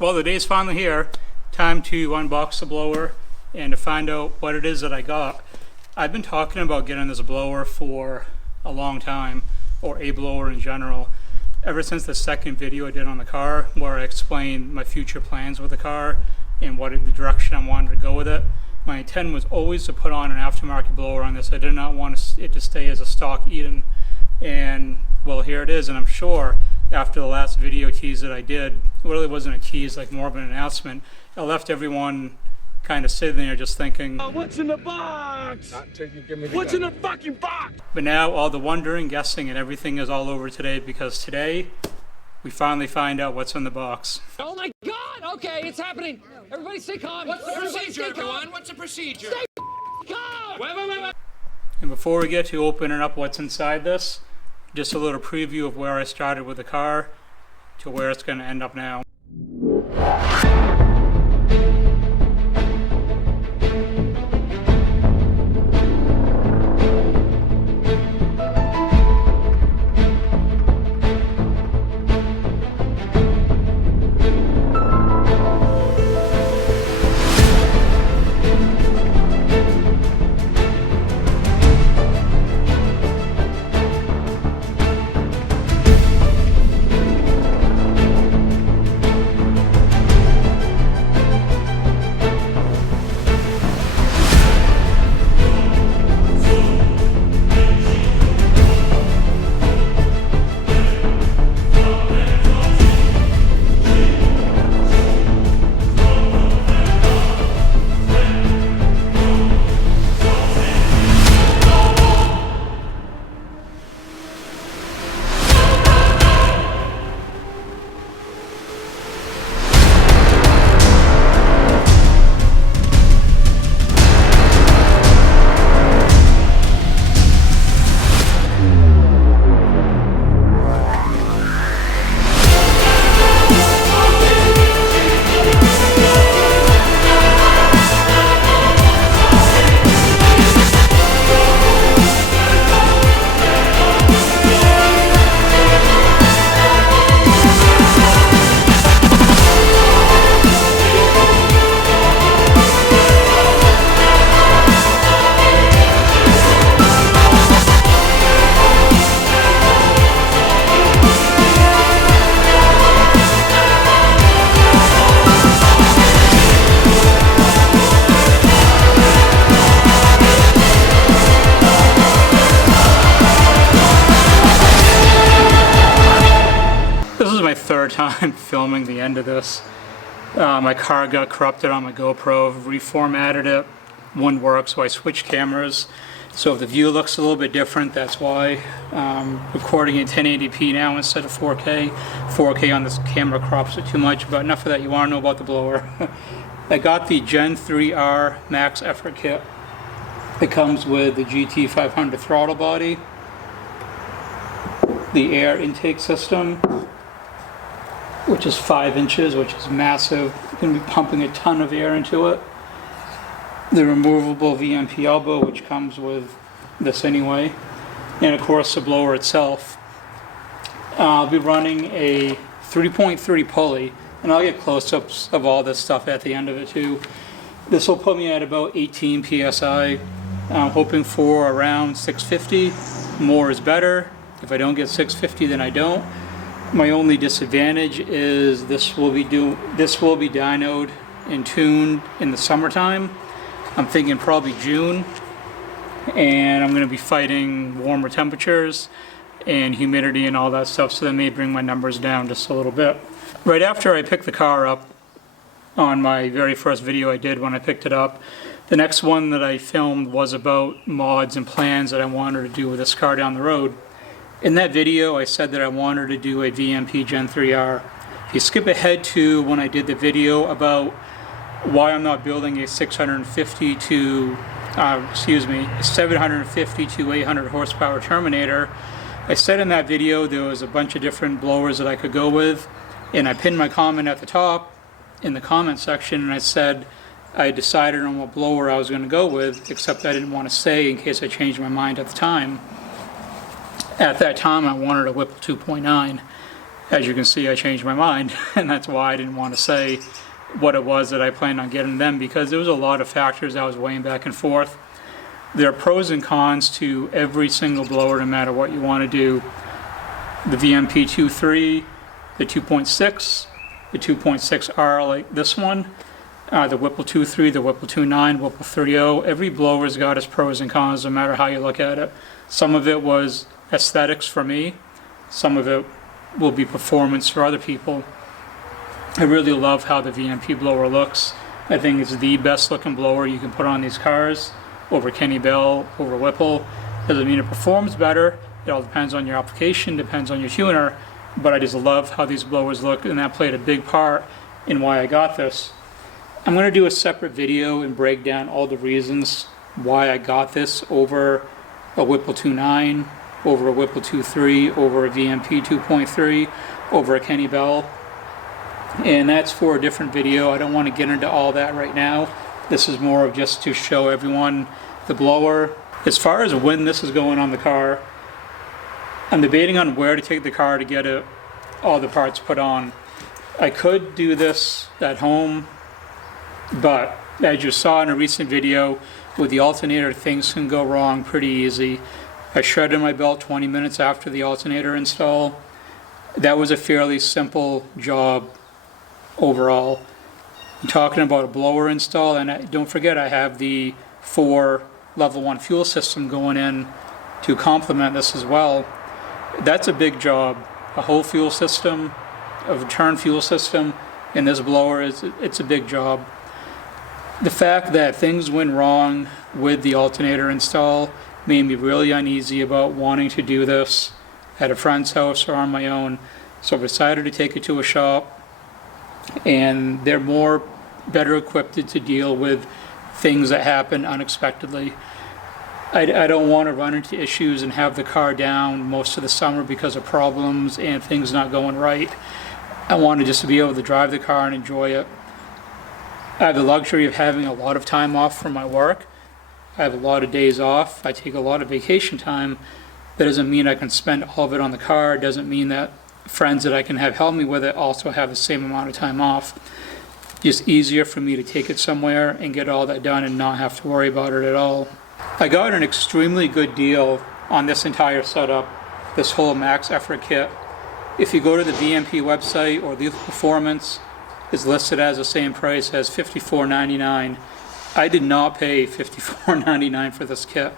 Well, the day's finally here. Time to unbox the blower and to find out what it is that I got. I've been talking about getting this blower for a long time, or a blower in general, ever since the second video I did on the car where I explained my future plans with the car and what the direction I wanted to go with it. My intent was always to put on an aftermarket blower on this. I did not want it to stay as a stock Eden. And well, here it is, and I'm sure after the last video tease that I did, it really wasn't a tease, like more of an announcement. I left everyone kind of sitting there just thinking, what's in the box? What's in the fucking box? But now all the wondering, guessing, and everything is all over today, because today we finally find out what's in the box. Oh my God! Okay, it's happening. Everybody stay calm. What's the procedure, everyone? What's the procedure? Stay calm. Wait. And before we get to opening up what's inside this, just a little preview of where I started with the car to where it's going to end up now. Third time filming the end of this. My car got corrupted on my GoPro, reformatted it, wouldn't work, so I switched cameras. So if the view looks a little bit different, that's why. Recording in 1080p now instead of 4K. 4K on this camera crops it too much, but enough of that. You want to know about the blower. I got the Gen 3R Max Effort Kit. It comes with the GT500 throttle body, the air intake system, which is 5 inches, which is massive. You're going to be pumping a ton of air into it. The removable VMP elbow, which comes with this anyway. And of course the blower itself. I'll be running a 3.3 pulley, and I'll get close-ups of all this stuff at the end of it too. This will put me at about 18 PSI. I'm hoping for around 650. More is better. If I don't get 650, then I don't. My only disadvantage is this will be dynoed and tuned in the summertime. I'm thinking probably June, and I'm going to be fighting warmer temperatures and humidity and all that stuff, so that may bring my numbers down just a little bit. Right after I picked the car up, on my very first video I did when I picked it up, the next one that I filmed was about mods and plans that I wanted to do with this car down the road. In that video, I said that I wanted to do a VMP Gen 3R. If you skip ahead to when I did the video about why I'm not building a 750 to 800 horsepower Terminator, I said in that video there was a bunch of different blowers that I could go with, and I pinned my comment at the top in the comment section, and I said I decided on what blower I was going to go with, except I didn't want to say in case I changed my mind at the time. At that time I wanted a Whipple 2.9. As you can see, I changed my mind, and that's why I didn't want to say what it was that I planned on getting them, because there was a lot of factors I was weighing back and forth. There are pros and cons to every single blower, no matter what you want to do. The VMP 2.3, the 2.6, the 2.6R like this one, the Whipple 2.3, the Whipple 2.9, Whipple 3.0. Every blower's got its pros and cons, no matter how you look at it. Some of it was aesthetics for me. Some of it will be performance for other people. I really love how the VMP blower looks. I think it's the best looking blower you can put on these cars, over Kenny Bell, over Whipple. Doesn't mean it performs better. It all depends on your application, depends on your tuner, but I just love how these blowers look, and that played a big part in why I got this. I'm going to do a separate video and break down all the reasons why I got this over a Whipple 2.9, over a Whipple 2.3, over a VMP 2.3, over a Kenny Bell. And that's for a different video. I don't want to get into all that right now. This is more of just to show everyone the blower. As far as when this is going on the car, I'm debating on where to take the car to get all the parts put on. I could do this at home, but as you saw in a recent video, with the alternator, things can go wrong pretty easy. I shredded my belt 20 minutes after the alternator install. That was a fairly simple job overall. I'm talking about a blower install, and don't forget I have the 4 level 1 fuel system going in to complement this as well. That's a big job. A whole fuel system, a return fuel system, and this blower it's a big job. The fact that things went wrong with the alternator install made me really uneasy about wanting to do this at a friend's house or on my own. So I decided to take it to a shop, and they're better equipped to deal with things that happen unexpectedly. I don't want to run into issues and have the car down most of the summer because of problems and things not going right. I want to just be able to drive the car and enjoy it. I have the luxury of having a lot of time off from my work. I have a lot of days off. I take a lot of vacation time. That doesn't mean I can spend all of it on the car. It doesn't mean that friends that I can have help me with it also have the same amount of time off. Just easier for me to take it somewhere and get all that done and not have to worry about it at all. I got an extremely good deal on this entire setup, this whole max effort kit. If you go to the VMP website, or Lethal Performance is listed as the same price as $54.99. I did not pay $54.99 for this kit.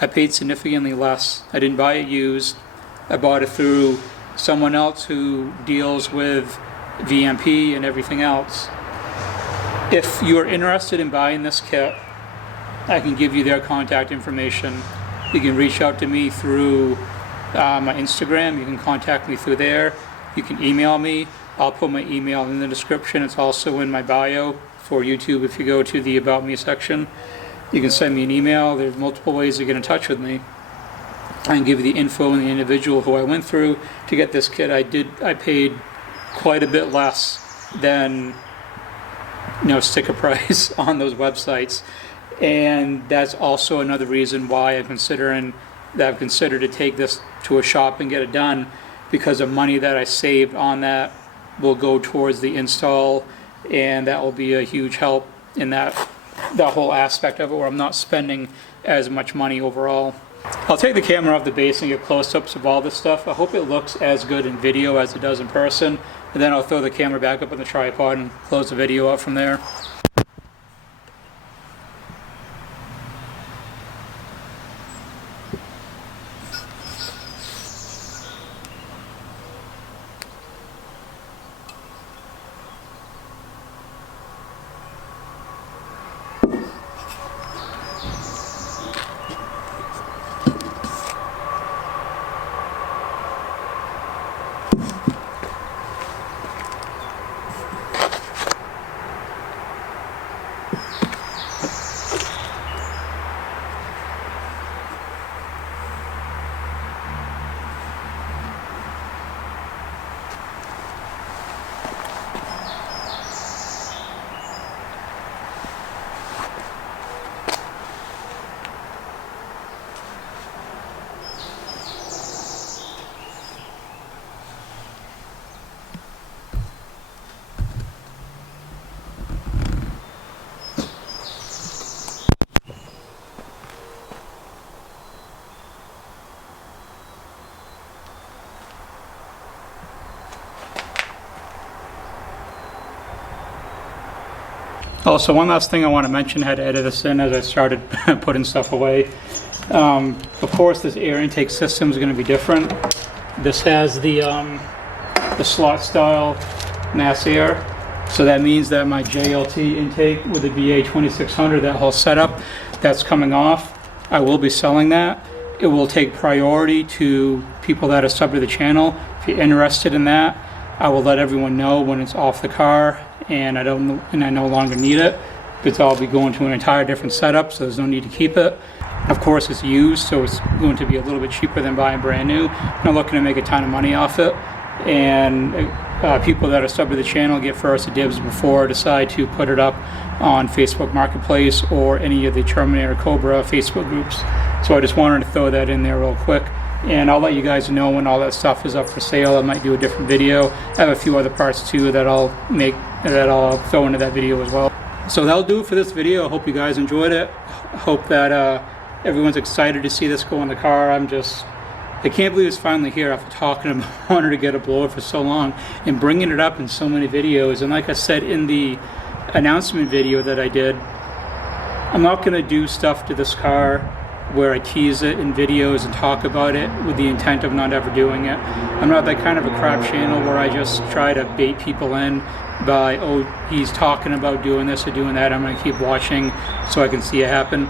I paid significantly less. I didn't buy it used. I bought it through someone else who deals with VMP and everything else. If you are interested in buying this kit, I can give you their contact information. You can reach out to me through my Instagram. You can contact me through there. You can email me. I'll put my email in the description. It's also in my bio for YouTube if you go to the About Me section. You can send me an email. There's multiple ways to get in touch with me. I can give you the info and the individual who I went through to get this kit. I paid quite a bit less than sticker price on those websites. And that's also another reason why I've considered to take this to a shop and get it done, because of money that I saved on that will go towards the install, and that will be a huge help in that whole aspect of it, where I'm not spending as much money overall. I'll take the camera off the base and get close-ups of all this stuff. I hope it looks as good in video as it does in person, and then I'll throw the camera back up on the tripod and close the video out from there. Also, one last thing I want to mention, I had to edit this in as I started putting stuff away. Of course, this air intake system is going to be different. This has the slot style mass air. So that means that my JLT intake with the VA 2600, that whole setup, that's coming off. I will be selling that. It will take priority to people that are sub to the channel. If you're interested in that, I will let everyone know when it's off the car and I no longer need it, because I'll be going to an entire different setup, so there's no need to keep it. Of course, it's used, so it's going to be a little bit cheaper than buying brand new. I'm not looking to make a ton of money off it, and people that are sub to the channel get first dibs before I decide to put it up on Facebook Marketplace or any of the Terminator Cobra Facebook groups. So I just wanted to throw that in there real quick, and I'll let you guys know when all that stuff is up for sale. I might do a different video. I have a few other parts too that I'll throw into that video as well. So that'll do it for this video. I hope you guys enjoyed it. I hope that everyone's excited to see this go in the car. I can't believe it's finally here after talking about wanting to get a blower for so long and bringing it up in so many videos. And like I said in the announcement video that I did, I'm not going to do stuff to this car where I tease it in videos and talk about it with the intent of not ever doing it. I'm not that kind of a crap channel where I just try to bait people in by, oh, he's talking about doing this or doing that, I'm going to keep watching so I can see it happen.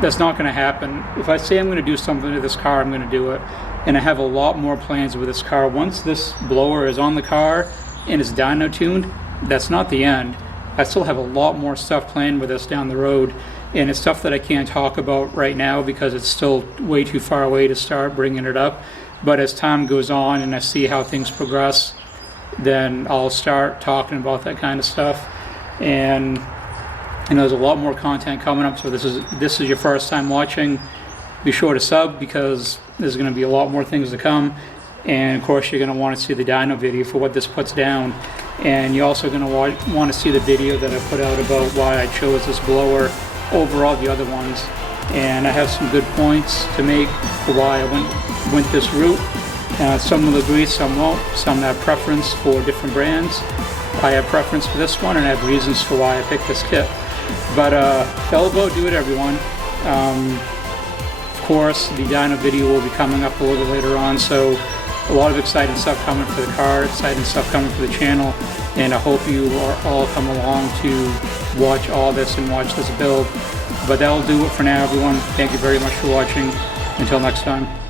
That's not going to happen. If I say I'm going to do something to this car, I'm going to do it. And I have a lot more plans with this car. Once this blower is on the car and it's dyno tuned, that's not the end. I still have a lot more stuff planned with this down the road. And it's stuff that I can't talk about right now because it's still way too far away to start bringing it up. But as time goes on and I see how things progress, then I'll start talking about that kind of stuff. And there's a lot more content coming up, so this is your first time watching, be sure to sub because there's going to be a lot more things to come. And of course you're going to want to see the dyno video for what this puts down, and you're also going to want to see the video that I put out about why I chose this blower over all the other ones. And I have some good points to make for why I went this route. Some will agree, some won't. Some have preference for different brands. I have preference for this one, and I have reasons for why I picked this kit. But that'll about do it, everyone. Of course, the dyno video will be coming up a little bit later on, so a lot of exciting stuff coming for the car, exciting stuff coming for the channel, and I hope you are all come along to watch all this and watch this build. But that'll do it for now, everyone. Thank you very much for watching. Until next time.